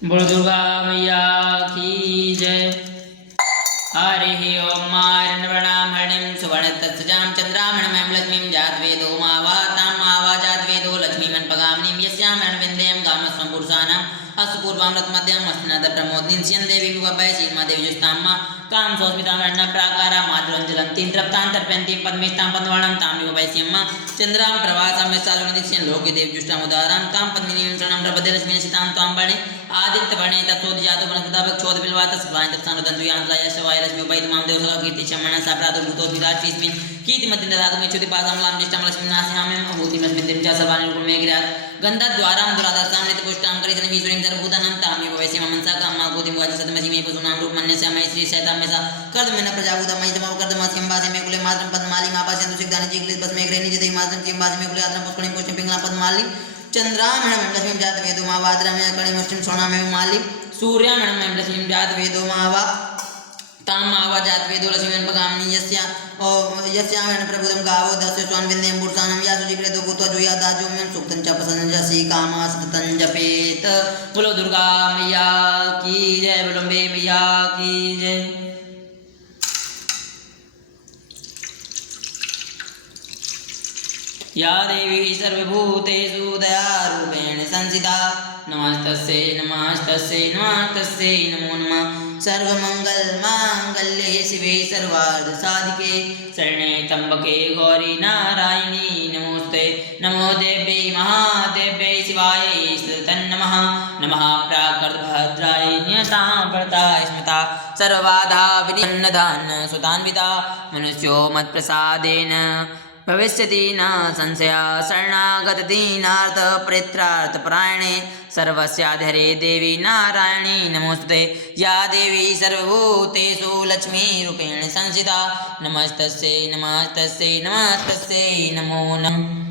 बोल दुर्गा मैया की जय। हरिः ओं मारण्वणां हरिणीं सुवर्णतत्सजां चन्द्रामणमयं लक्ष्मीं जातवेदो मावातां मावाजातवेदो लक्ष्मीमन्पगामिनीं यस्यां रणविन्देयं गामस्वं पुरुषाणाम् अस्तु पूर्वां रत्मध्यं मस्नाद प्रमोदिनीं श्रियं देवी विवभय श्रीमादेवी जुष्टाम्मा काम सोस्मितां वर्णप्राकारा मातुरञ्जलन्तीं तृप्तां तर्पयन्तीं पद्मेष्टां पद्मवर्णां तां विवभय श्रियम्मा चन्द्रां प्रवासां यस्सालुनदीक्ष्यं लोके देवजुष्टामुदारां तां पद्मिनीं शरणं प्रपदे लक्ष्मीनिशितां त्वां वर्णे आदित्यवर्णे तत्सोदिजातो वनस्पतावक्षोदबिल्वा तस्वान् तत्सानुदन्तुयान्त्राय शवाय लक्ष्मीपैतमां देवसला कीर्तिशमनं सा प्रादुर्भूतोद्भिदाश्रीस्मिन् कीर्तिमतिं ददातु मेच्छुतिपासामलां ज्येष्ठां लक्ष्मीनास्याम्यं अभूतिमस्मिन् च सर्वाणि रूपमे गिरात् गन्धद्वारां दुरादर्शां नित्यपुष्टां करितनमीश्वरीं सर्वभूतानां तामेव वैश्यं मनसा कामां भूतिं वाच सतमसि मे पशूनां रूपमन्यस्य मयि श्रीशैताम्यसा कर्दमेन प्रजाभूतमयि जमव कर्दमस्यं वासे मे कुले मातरं पद्मालीं आपास्यन्तु सिग्धानि चिक्लिस् भस्मे ग्रहिणी जतै मातरं किं वासे मे कुले आतरं पुष्कणीं पुष्टिं पिङ्गलां पद्मालीं चन्द्रामणं लक्ष्मीं जातवेदो मा वाद्रामय कणिमुष्टिं सोणामेव मालीं सूर्यामणं लक्ष्मीं जातवेदो मा वा तां मावा जातवेदो लक्ष्मीमन्पगामिनी यस्यामणं प्रभुतं गावो दस्य स्वान्विन्देयं पुरुषाणं या सुजीप्रेतो भूत्वा जुयादाजोम्यं सुक्तं च प्रसन्नजसि कामा सततं जपेत। बोलो दुर्गा मैया की जय। बोलो अम्बे मैया की जय। या देवी सर्वभूतेषु दयारूपेण संस्थिता नमस्तस्यै नमस्तस्यै नमस्तस्यै नमो नमः। सर्वमङ्गलमाङ्गल्ये शिवे सर्वार्थसाधिके शरणे त्र्यम्बके गौरी नारायणी नमोस्ते। नमो देव्यै महादेव्यै शिवायै तन्नमः। नमः प्राकृतभद्राय नियतां व्रताय स्मृता सर्वबाधा विनिन्नदान् सुतान्विता मनुष्यो मत्प्रसादेन भविष्यति न संशया शरणागतदीनार्थपरित्रार्थपरायणे सर्वस्याधरे देवी नारायणी नमोस्तुते। या देवी सर्वभूतेषु लक्ष्मीरूपेण संस्थिता नमस्तस्यै नमस्तस्यै नमस्तस्यै नमो नमः।